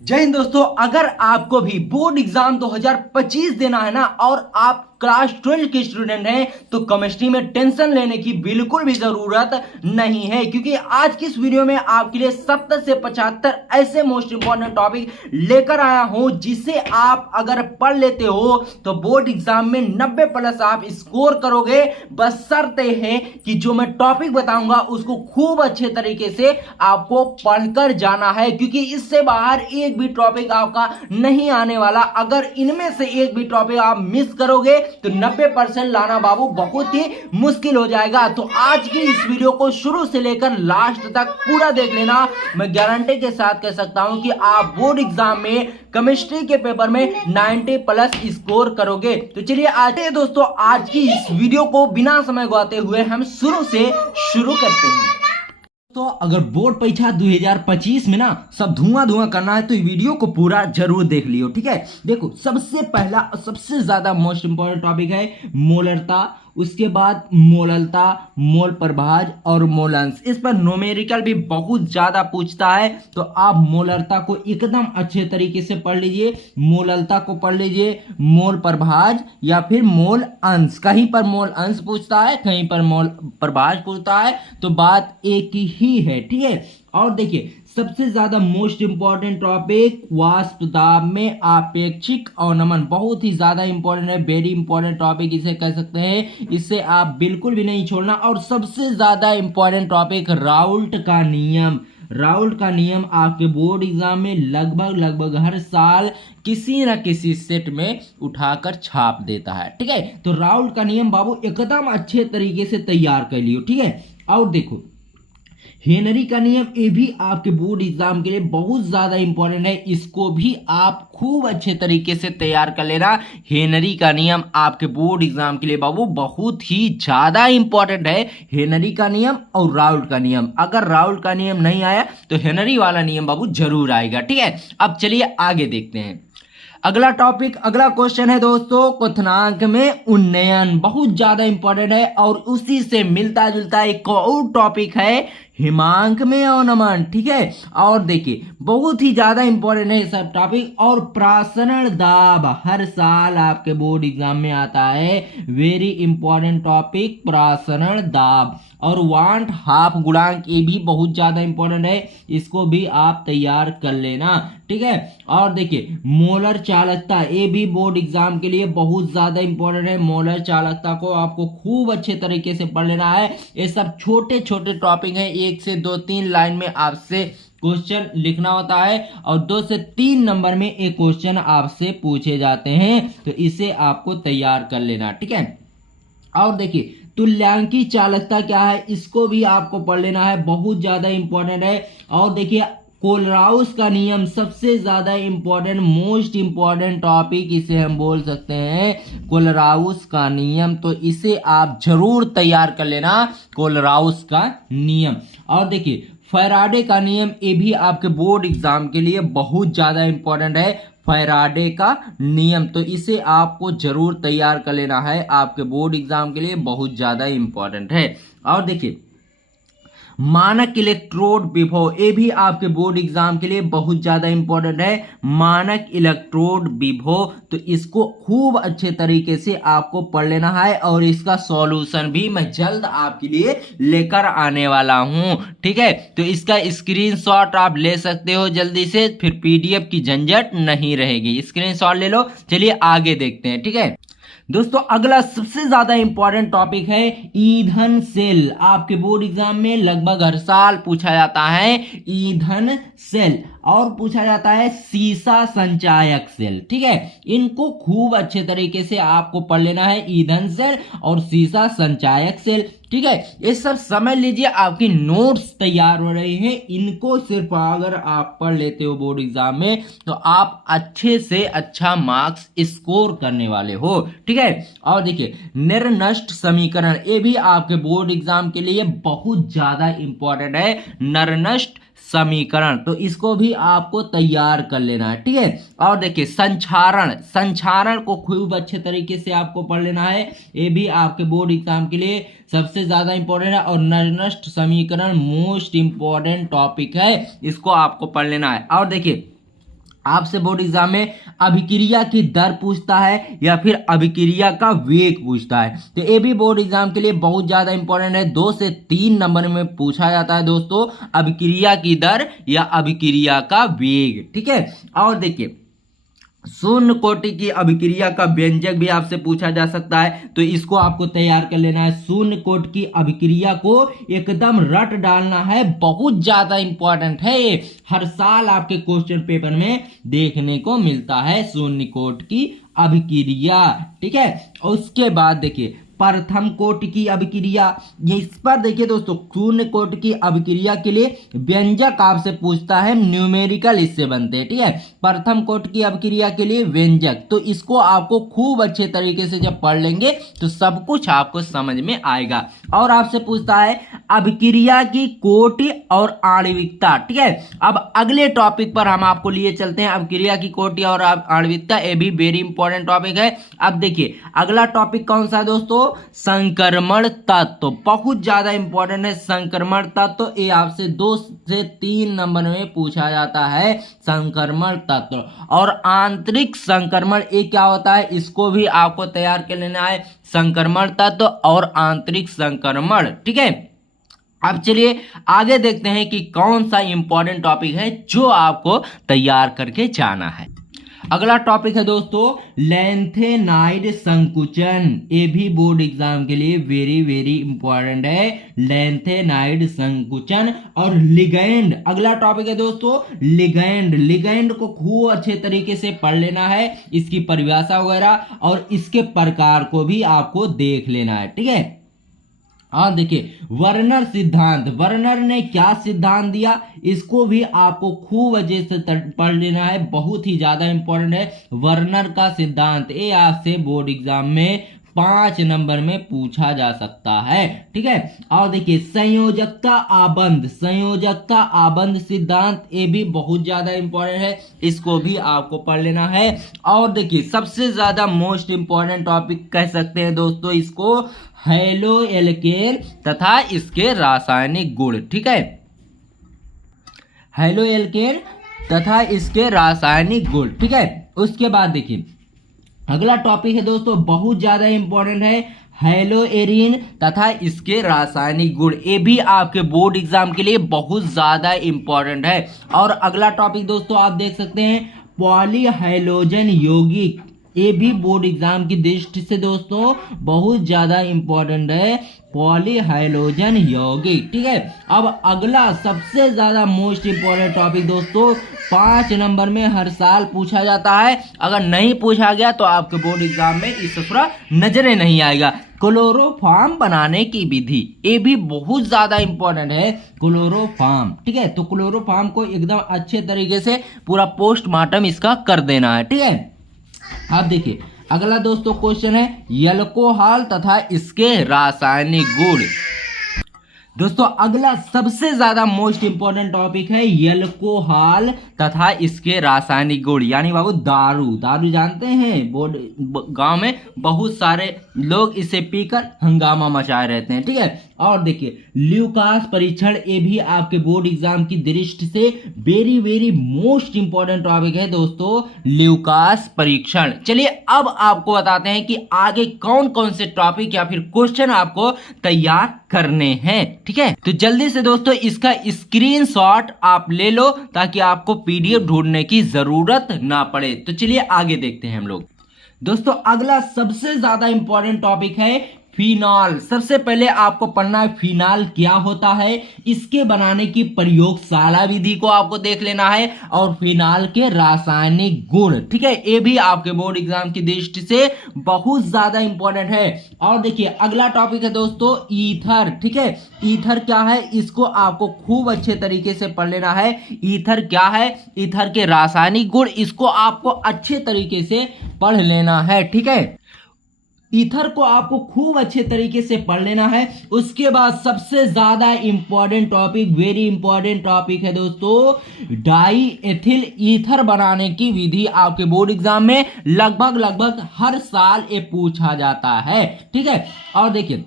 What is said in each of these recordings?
जय हिंद दोस्तों। अगर आपको भी बोर्ड एग्जाम 2025 देना है ना और आप क्लास 12 के स्टूडेंट हैं तो केमिस्ट्री में टेंशन लेने की बिल्कुल भी जरूरत नहीं है, क्योंकि आज की इस वीडियो में आपके लिए 70 से 75 ऐसे मोस्ट इंपॉर्टेंट टॉपिक लेकर आया हूं जिसे आप अगर पढ़ लेते हो तो बोर्ड एग्जाम में 90 प्लस आप स्कोर करोगे। बस शर्त है कि जो मैं टॉपिक बताऊंगा उसको खूब अच्छे तरीके से आपको पढ़कर जाना है, क्योंकि इससे बाहर एक भी टॉपिक आपका नहीं आने वाला। अगर इनमें से एक भी टॉपिक आप मिस करोगे तो 90% लाना बाबू बहुत ही मुश्किल हो जाएगा। तो आज की इस वीडियो को शुरू से लेकर लास्ट तक पूरा देख लेना। मैं गारंटी के साथ कह सकता हूं कि आप बोर्ड एग्जाम में केमिस्ट्री के पेपर में 90 प्लस स्कोर करोगे। तो चलिए आज दोस्तों आज की इस वीडियो को बिना समय गवाते हुए हम शुरू से शुरू करते हैं। तो अगर बोर्ड परीक्षा 2025 में ना सब धुआं धुआं करना है तो वीडियो को पूरा जरूर देख लियो, ठीक है। देखो सबसे पहला सबसे ज्यादा मोस्ट इंपॉर्टेंट टॉपिक है मोलरता, उसके बाद मोललता, मोल प्रभाज और मोलंश। इस पर न्यूमेरिकल भी बहुत ज्यादा पूछता है, तो आप मोलरता को एकदम अच्छे तरीके से पढ़ लीजिए, मोललता को पढ़ लीजिए, मोल प्रभाज या फिर मोल अंश। कहीं पर मोल अंश पूछता है, कहीं पर मोल प्रभाज पूछता है, तो बात एक ही है, ठीक है। और देखिए सबसे ज्यादा मोस्ट इंपॉर्टेंट टॉपिक वाष्प दाब में आपेक्षिक अवनमन, बहुत ही ज्यादा इंपॉर्टेंट है, वेरी इंपॉर्टेंट टॉपिक इसे कह सकते हैं, इसे आप बिल्कुल भी नहीं छोड़ना। और सबसे ज्यादा इंपॉर्टेंट टॉपिक राउल्ट का नियम। राउल्ट का नियम आपके बोर्ड एग्जाम में लगभग हर साल किसी न किसी सेट में उठाकर छाप देता है, ठीक है। तो राउल्ट का नियम बाबू एकदम अच्छे तरीके से तैयार कर लियो, ठीक है। और देखो हेनरी का नियम, ये भी आपके बोर्ड एग्जाम के लिए बहुत ज्यादा इंपॉर्टेंट है, इसको भी आप खूब अच्छे तरीके से तैयार कर लेना। हेनरी का नियम आपके बोर्ड एग्जाम के लिए बाबू बहुत ही ज्यादा इंपॉर्टेंट है। हेनरी का नियम और राउल्ट का नियम, अगर राउल्ट का नियम नहीं आया तो हेनरी वाला नियम बाबू जरूर आएगा, ठीक है। अब चलिए आगे देखते हैं। अगला टॉपिक, अगला क्वेश्चन है दोस्तों क्वथनांक में उन्नयन, बहुत ज्यादा इंपॉर्टेंट है। और उसी से मिलता जुलता एक और टॉपिक है हिमांक में अवनमन, ठीक है। और देखिए बहुत ही ज्यादा इंपॉर्टेंट है सब टॉपिक। और प्रासरण दाब हर साल आपके बोर्ड एग्जाम में आता है, वेरी इंपॉर्टेंट टॉपिक प्रासरण दाब। और वांट हाफ गुणांक, ये भी बहुत ज्यादा इंपॉर्टेंट है, इसको भी आप तैयार कर लेना, ठीक है। और देखिए मोलर चालकता, ये भी बोर्ड एग्जाम के लिए बहुत ज्यादा इंपॉर्टेंट है। मोलर चालकता को आपको खूब अच्छे तरीके से पढ़ लेना है। ये सब छोटे छोटे टॉपिक हैं, 1 से 2-3 लाइन में आपसे क्वेश्चन लिखना होता है और 2 से 3 नंबर में एक क्वेश्चन आपसे पूछे जाते हैं, तो इसे आपको तैयार कर लेना, ठीक है। और देखिए तुल्यांकी चालकता क्या है, इसको भी आपको पढ़ लेना है, बहुत ज्यादा इंपॉर्टेंट है। और देखिए कोलराउस का नियम सबसे ज्यादा इंपॉर्टेंट मोस्ट इंपॉर्टेंट टॉपिक इसे हम बोल सकते हैं, कोलराउस का नियम, तो इसे आप जरूर तैयार कर लेना, कोलराउस का नियम। और देखिए फैराडे का नियम, ये भी आपके बोर्ड एग्जाम के लिए बहुत ज्यादा इंपॉर्टेंट है, फैराडे का नियम, तो इसे आपको जरूर तैयार कर लेना है, आपके बोर्ड एग्जाम के लिए बहुत ज्यादा इंपॉर्टेंट है। और देखिए मानक इलेक्ट्रोड विभव, ये भी आपके बोर्ड एग्जाम के लिए बहुत ज्यादा इंपॉर्टेंट है, मानक इलेक्ट्रोड विभव, तो इसको खूब अच्छे तरीके से आपको पढ़ लेना है। और इसका सॉल्यूशन भी मैं जल्द आपके लिए लेकर आने वाला हूं, ठीक है। तो इसका स्क्रीनशॉट आप ले सकते हो जल्दी से, फिर पीडीएफ की झंझट नहीं रहेगी, स्क्रीनशॉट ले लो। चलिए आगे देखते हैं, ठीक है दोस्तों। अगला सबसे ज्यादा इंपॉर्टेंट टॉपिक है ईंधन सेल, आपके बोर्ड एग्जाम में लगभग हर साल पूछा जाता है ईंधन सेल, और पूछा जाता है सीसा संचायक सेल, ठीक है। इनको खूब अच्छे तरीके से आपको पढ़ लेना है, ईंधन सेल और सीसा संचायक सेल, ठीक है। ये सब समझ लीजिए, आपकी नोट्स तैयार हो रही हैं, इनको सिर्फ अगर आप पढ़ लेते हो बोर्ड एग्जाम में तो आप अच्छे से अच्छा मार्क्स स्कोर करने वाले हो, ठीक है। और देखिए निर्नष्ट समीकरण, ये भी आपके बोर्ड एग्जाम के लिए बहुत ज्यादा इंपॉर्टेंट है, निर्नष्ट समीकरण, तो इसको भी आपको तैयार कर लेना है, ठीक है। और देखिए संक्षारण, संक्षारण को खूब अच्छे तरीके से आपको पढ़ लेना है, ये भी आपके बोर्ड एग्जाम के लिए सबसे ज्यादा इंपॉर्टेंट है। और निर्नष्ट समीकरण मोस्ट इंपॉर्टेंट टॉपिक है, इसको आपको पढ़ लेना है। और देखिए आपसे बोर्ड एग्जाम में अभिक्रिया की दर पूछता है या फिर अभिक्रिया का वेग पूछता है, तो ये भी बोर्ड एग्जाम के लिए बहुत ज्यादा इंपॉर्टेंट है। 2 से 3 नंबर में पूछा जाता है दोस्तों, अभिक्रिया की दर या अभिक्रिया का वेग। ठीक है, और देखिए शून्य कोटि की अभिक्रिया का व्यंजक भी आपसे पूछा जा सकता है, तो इसको आपको तैयार कर लेना है। शून्य कोटि की अभिक्रिया को एकदम रट डालना है, बहुत ज्यादा इंपॉर्टेंट है ये, हर साल आपके क्वेश्चन पेपर में देखने को मिलता है शून्य कोटि की अभिक्रिया। ठीक है, और उसके बाद देखिए प्रथम कोटि की अभिक्रिया, ये इस पर देखिए दोस्तों शून्य कोटि की अभिक्रिया के लिए व्यंजक आपसे पूछता है, न्यूमेरिकल इससे बनते हैं। ठीक है, प्रथम कोटि की अभिक्रिया के लिए व्यंजक, तो इसको आपको खूब अच्छे तरीके से जब पढ़ लेंगे तो सब कुछ आपको समझ में आएगा। और आपसे पूछता है अभिक्रिया की कोटि और आणविकता। ठीक है, अब अगले टॉपिक पर हम आपको लिए चलते हैं, अभिक्रिया की कोटि और आणविकता, ये भी वेरी इंपॉर्टेंट टॉपिक है। अब देखिए अगला टॉपिक कौन सा है दोस्तों, संक्रमण तत्व, बहुत ज्यादा इंपॉर्टेंट है संक्रमण तत्व, ये आपसे 2 से 3 नंबर में पूछा जाता है संक्रमण तत्व। और आंतरिक संक्रमण ये क्या होता है, इसको भी आपको तैयार कर लेना है, संक्रमण तत्व और आंतरिक संक्रमण। ठीक है, अब चलिए आगे देखते हैं कि कौन सा इंपॉर्टेंट टॉपिक है जो आपको तैयार करके जाना है। अगला टॉपिक है दोस्तों लैंथेनाइड संकुचन, ये भी बोर्ड एग्जाम के लिए वेरी वेरी इंपॉर्टेंट है, लैंथेनाइड संकुचन। और लिगैंड, अगला टॉपिक है दोस्तों लिगैंड, लिगैंड को खूब अच्छे तरीके से पढ़ लेना है, इसकी परिभाषा वगैरह और इसके प्रकार को भी आपको देख लेना है। ठीक है, हाँ देखिए वर्नर सिद्धांत, वर्नर ने क्या सिद्धांत दिया, इसको भी आपको खूब अच्छे से पढ़ लेना है, बहुत ही ज्यादा इंपॉर्टेंट है वर्नर का सिद्धांत, ये आपसे बोर्ड एग्जाम में 5 नंबर में पूछा जा सकता है। ठीक है, और देखिए संयोजकता आबंध, संयोजकता आबंध सिद्धांत, ये भी बहुत ज्यादा इंपॉर्टेंट है, इसको भी आपको पढ़ लेना है। और देखिए सबसे ज्यादा मोस्ट इंपॉर्टेंट टॉपिक कह सकते हैं दोस्तों इसको, हैलो एल्केन तथा इसके रासायनिक गुण। ठीक है, हैलो एल्केन तथा इसके रासायनिक गुण। ठीक है, उसके बाद देखिए अगला टॉपिक है दोस्तों बहुत ज्यादा इंपॉर्टेंट है, हैलो एरिन तथा इसके रासायनिक गुण, ये भी आपके बोर्ड एग्जाम के लिए बहुत ज्यादा इंपॉर्टेंट है। और अगला टॉपिक दोस्तों आप देख सकते हैं पॉलीहाइलोजन यौगिक, ये भी बोर्ड एग्जाम की दृष्टि से दोस्तों बहुत ज्यादा इंपॉर्टेंट है, पॉलीहाइलोजन यौगिक। ठीक है, अब अगला सबसे ज्यादा मोस्ट इंपॉर्टेंट टॉपिक दोस्तों 5 नंबर में हर साल पूछा जाता है, अगर नहीं पूछा गया तो आपके बोर्ड एग्जाम में इस तरह नजरे नहीं आएगा, क्लोरोफॉर्म बनाने की विधि, ये भी बहुत ज्यादा इंपॉर्टेंट है क्लोरोफॉर्म। ठीक है, तो क्लोरोफॉर्म को एकदम अच्छे तरीके से पूरा पोस्टमार्टम इसका कर देना है। ठीक है, अब देखिए अगला दोस्तों क्वेश्चन है एल्कोहल तथा इसके रासायनिक गुण। दोस्तों अगला सबसे ज्यादा मोस्ट इंपॉर्टेंट टॉपिक है एल्कोहल तथा इसके रासायनिक गुण, यानी बाबू दारू, दारू जानते हैं बोर्ड गांव में बहुत सारे लोग इसे पीकर हंगामा मचाए रहते हैं। ठीक है, और देखिए ल्यूकास परीक्षण, ये भी आपके बोर्ड एग्जाम की दृष्टि से very very most important topic है दोस्तों ल्यूकास परीक्षण। चलिए अब आपको बताते हैं कि आगे कौन कौन से टॉपिक या फिर क्वेश्चन आपको तैयार करने हैं। ठीक है, तो जल्दी से दोस्तों इसका स्क्रीनशॉट आप ले लो ताकि आपको पीडीएफ ढूंढने की जरूरत ना पड़े। तो चलिए आगे देखते हैं हम लोग। दोस्तों अगला सबसे ज्यादा इंपॉर्टेंट टॉपिक है फिनॉल। सबसे पहले आपको पढ़ना है फिनॉल क्या होता है, इसके बनाने की प्रयोगशाला विधि को आपको देख लेना है, और फिनॉल के रासायनिक गुण। ठीक है, ये भी आपके बोर्ड एग्जाम की दृष्टि से बहुत ज्यादा इंपॉर्टेंट है। और देखिए अगला टॉपिक है दोस्तों ईथर। ठीक है, ईथर क्या है, इसको आपको खूब अच्छे तरीके से पढ़ लेना है। ईथर क्या है, ईथर के रासायनिक गुण, इसको आपको अच्छे तरीके से पढ़ लेना है। ठीक है, ईथर को आपको खूब अच्छे तरीके से पढ़ लेना है। उसके बाद सबसे ज्यादा important topic, very important topic है दोस्तों डाई एथिल ईथर बनाने की विधि, आपके बोर्ड एग्जाम में लगभग हर साल ये पूछा जाता है। ठीक है, और देखिए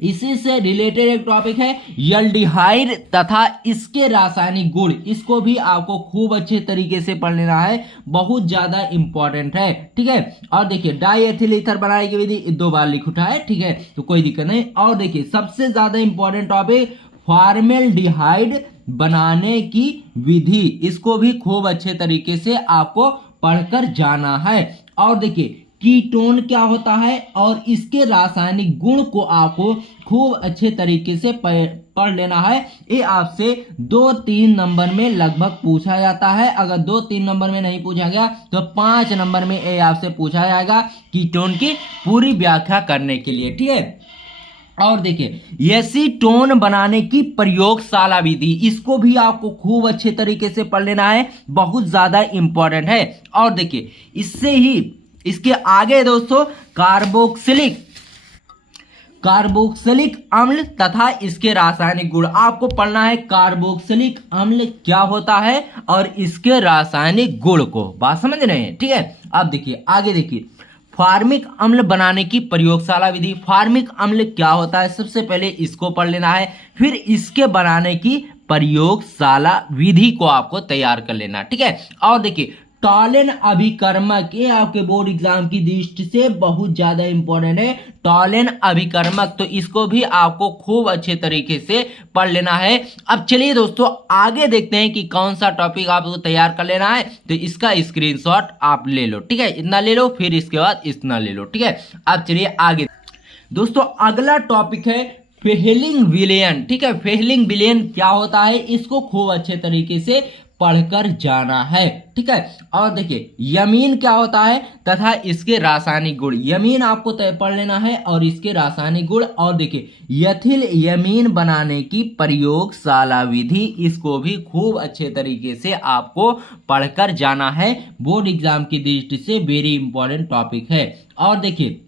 इसी से रिलेटेड एक टॉपिक है एल्डिहाइड तथा इसके रासायनिक गुण, इसको भी आपको खूब अच्छे तरीके से पढ़ लेना है, बहुत ज्यादा इंपॉर्टेंट है, ठीक है। और देखिए डाई एथिल ईथर बनाने की विधि 2 बार लिख उठा है, ठीक है, तो कोई दिक्कत नहीं। और देखिए सबसे ज्यादा इंपॉर्टेंट टॉपिक फॉर्मेल्डिहाइड बनाने की विधि, इसको भी खूब अच्छे तरीके से आपको पढ़कर जाना है। और देखिए कीटोन क्या होता है और इसके रासायनिक गुण को आपको खूब अच्छे तरीके से पढ़ लेना है। ये आपसे 2-3 नंबर में लगभग पूछा जाता है। अगर 2-3 नंबर में नहीं पूछा गया तो 5 नंबर में ये आपसे पूछा जाएगा कीटोन की पूरी व्याख्या करने के लिए, ठीक है। और देखिए एसीटोन बनाने की प्रयोगशाला विधि, इसको भी आपको खूब अच्छे तरीके से पढ़ लेना है, बहुत ज्यादा इंपॉर्टेंट है। और देखिए इससे ही इसके आगे दोस्तों कार्बोक्सिलिक अम्ल तथा इसके रासायनिक गुण आपको पढ़ना है। कार्बोक्सिलिक अम्ल क्या होता है और इसके रासायनिक गुण को, बात समझ रहे हैं, ठीक है। अब देखिए आगे देखिए फार्मिक अम्ल बनाने की प्रयोगशाला विधि। फार्मिक अम्ल क्या होता है, सबसे पहले इसको पढ़ लेना है, फिर इसके बनाने की प्रयोगशाला विधि को आपको तैयार कर लेना, ठीक है। और देखिए टॉलन अभिकर्मक, ये आपके बोर्ड एग्जाम की दृष्टि से बहुत ज्यादा इंपॉर्टेंट है। टॉलन अभिकर्मक, तो इसको भी आपको खूब अच्छे तरीके से पढ़ लेना है। अब चलिए दोस्तों आगे देखते हैं कि कौन सा टॉपिक आपको तैयार कर लेना है, तो इसका स्क्रीनशॉट आप ले लो, ठीक है, इतना ले लो, फिर इसके बाद इतना ले लो, ठीक है। अब चलिए आगे दोस्तों अगला टॉपिक है फेहलिंग विलयन, ठीक है। फेहलिंग विलयन क्या होता है, इसको खूब अच्छे तरीके से पढ़कर जाना है, ठीक है। और देखिए यमीन क्या होता है तथा इसके रासायनिक गुण, यमीन आपको पढ़ लेना है और इसके रासायनिक गुण। और देखिए एथिल यमीन बनाने की प्रयोगशाला विधि, इसको भी खूब अच्छे तरीके से आपको पढ़कर जाना है, बोर्ड एग्जाम की दृष्टि से वेरी इंपॉर्टेंट टॉपिक है। और देखिए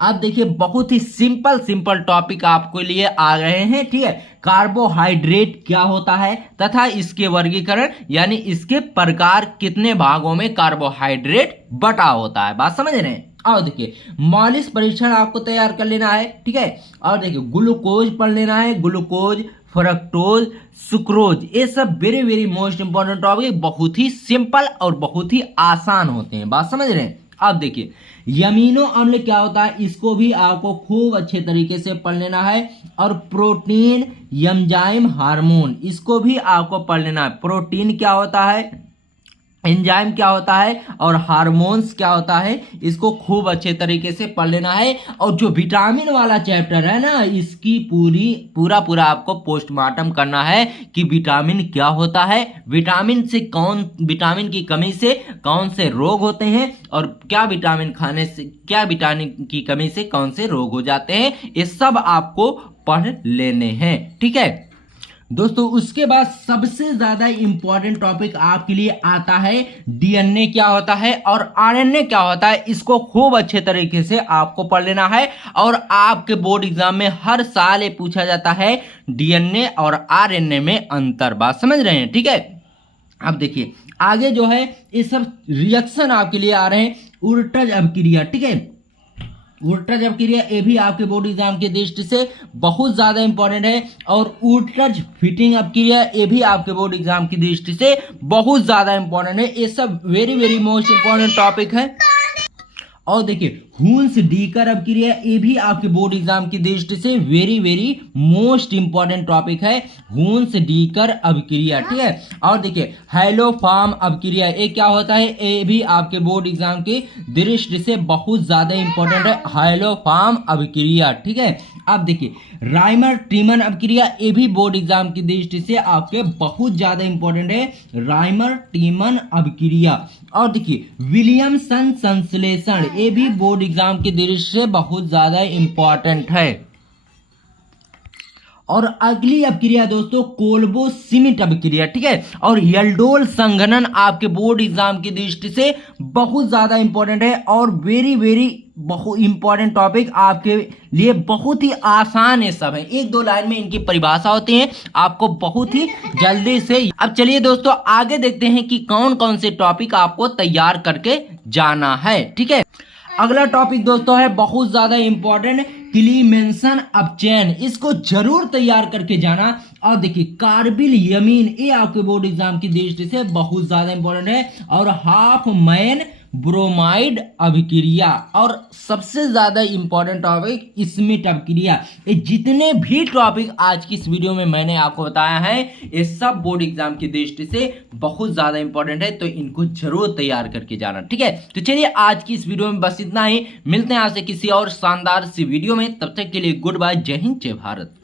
अब देखिए बहुत ही सिंपल टॉपिक आपके लिए आ रहे हैं, ठीक है। कार्बोहाइड्रेट क्या होता है तथा इसके वर्गीकरण, यानी इसके प्रकार, कितने भागों में कार्बोहाइड्रेट बटा होता है, बात समझ रहे हैं। और देखिए मॉलिस परीक्षण आपको तैयार कर लेना है, ठीक है। और देखिए ग्लूकोज पढ़ लेना है, ग्लूकोज, फ्रक्टोज, सुक्रोज, ये सब very very most important topic, बहुत ही सिंपल और बहुत ही आसान होते हैं, बात समझ रहे हैं। अब देखिए यमीनो अम्ल क्या होता है, इसको भी आपको खूब अच्छे तरीके से पढ़ लेना है। और प्रोटीन एंजाइम हार्मोन, इसको भी आपको पढ़ लेना है। प्रोटीन क्या होता है, एंजाइम क्या होता है और हार्मोन्स क्या होता है, इसको खूब अच्छे तरीके से पढ़ लेना है। और जो विटामिन वाला चैप्टर है ना, इसकी पूरा आपको पोस्टमार्टम करना है कि विटामिन क्या होता है, विटामिन की कमी से कौन से रोग होते हैं, और क्या विटामिन खाने से, क्या विटामिन की कमी से कौन से रोग हो जाते हैं, ये सब आपको पढ़ लेने हैं, ठीक है दोस्तों। उसके बाद सबसे ज्यादा इंपॉर्टेंट टॉपिक आपके लिए आता है डीएनए क्या होता है और आरएनए क्या होता है, इसको खूब अच्छे तरीके से आपको पढ़ लेना है। और आपके बोर्ड एग्जाम में हर साल ये पूछा जाता है डीएनए और आरएनए में अंतर, बात समझ रहे हैं, ठीक है। अब देखिए आगे जो है ये सब रिएक्शन आपके लिए आ रहे हैं, उर्टज अभिक्रिया, ठीक है। उर्टज अभिक्रिया ये भी आपके बोर्ड एग्जाम की दृष्टि से बहुत ज्यादा इंपॉर्टेंट है। और उर्टज फिटिंग अभिक्रिया ये भी आपके बोर्ड एग्जाम की दृष्टि से बहुत ज्यादा इंपॉर्टेंट है। ये सब very very most important topic है। और देखिए हुन्स डीकर अभिक्रिया ये भी आपके बोर्ड एग्जाम की दृष्टि से very very most important topic है, हुन्स डीकर अभिक्रिया, ठीक है। और देखिए हैलोफॉर्म अभिक्रिया ये क्या होता है, ये भी आपके बोर्ड एग्जाम की दृष्टि से बहुत ज्यादा इंपॉर्टेंट है, हैलोफॉर्म अभिक्रिया, ठीक है। अब देखिए राइमर ट्रीमन अभिक्रिया ये भी बोर्ड एग्जाम की दृष्टि से आपके बहुत ज्यादा इंपॉर्टेंट है, राइमर ट्रीमन अभिक्रिया। और देखिए विलियमसन संश्लेषण ये भी बोर्ड एग्जाम की दृष्टि से बहुत ज्यादा इंपॉर्टेंट है। और अगली अभिक्रिया दोस्तों कोल्बो सिमिट अभिक्रिया, ठीक है। और एल्डोल संघनन आपके बोर्ड एग्जाम की दृष्टि से बहुत ज्यादा इंपॉर्टेंट है और वेरी वेरी बहुत इंपॉर्टेंट टॉपिक, आपके लिए बहुत ही आसान है, सब है, 1-2 लाइन में इनकी परिभाषा होती है, आपको बहुत ही जल्दी से। अब चलिए दोस्तों आगे देखते हैं कि कौन कौन से टॉपिक आपको तैयार करके जाना है, ठीक है। अगला टॉपिक दोस्तों है बहुत ज्यादा इंपॉर्टेंट क्लीमेंसन अपचैन, इसको जरूर तैयार करके जाना। और देखिए कार्बिल यमीन, ये आपके बोर्ड एग्जाम की दृष्टि से बहुत ज्यादा इंपॉर्टेंट है। और हाफ मैन ब्रोमाइड अभिक्रिया, और सबसे ज्यादा इंपॉर्टेंट टॉपिक स्मिथ अभिक्रिया। ये जितने भी टॉपिक आज की इस वीडियो में मैंने आपको बताया है, ये सब बोर्ड एग्जाम की दृष्टि से बहुत ज्यादा इंपॉर्टेंट है, तो इनको जरूर तैयार करके जाना, ठीक है। तो चलिए आज की इस वीडियो में बस इतना ही, मिलते हैं आपसे किसी और शानदार सी वीडियो में, तब तक के लिए गुड बाय, जय हिंद जय भारत।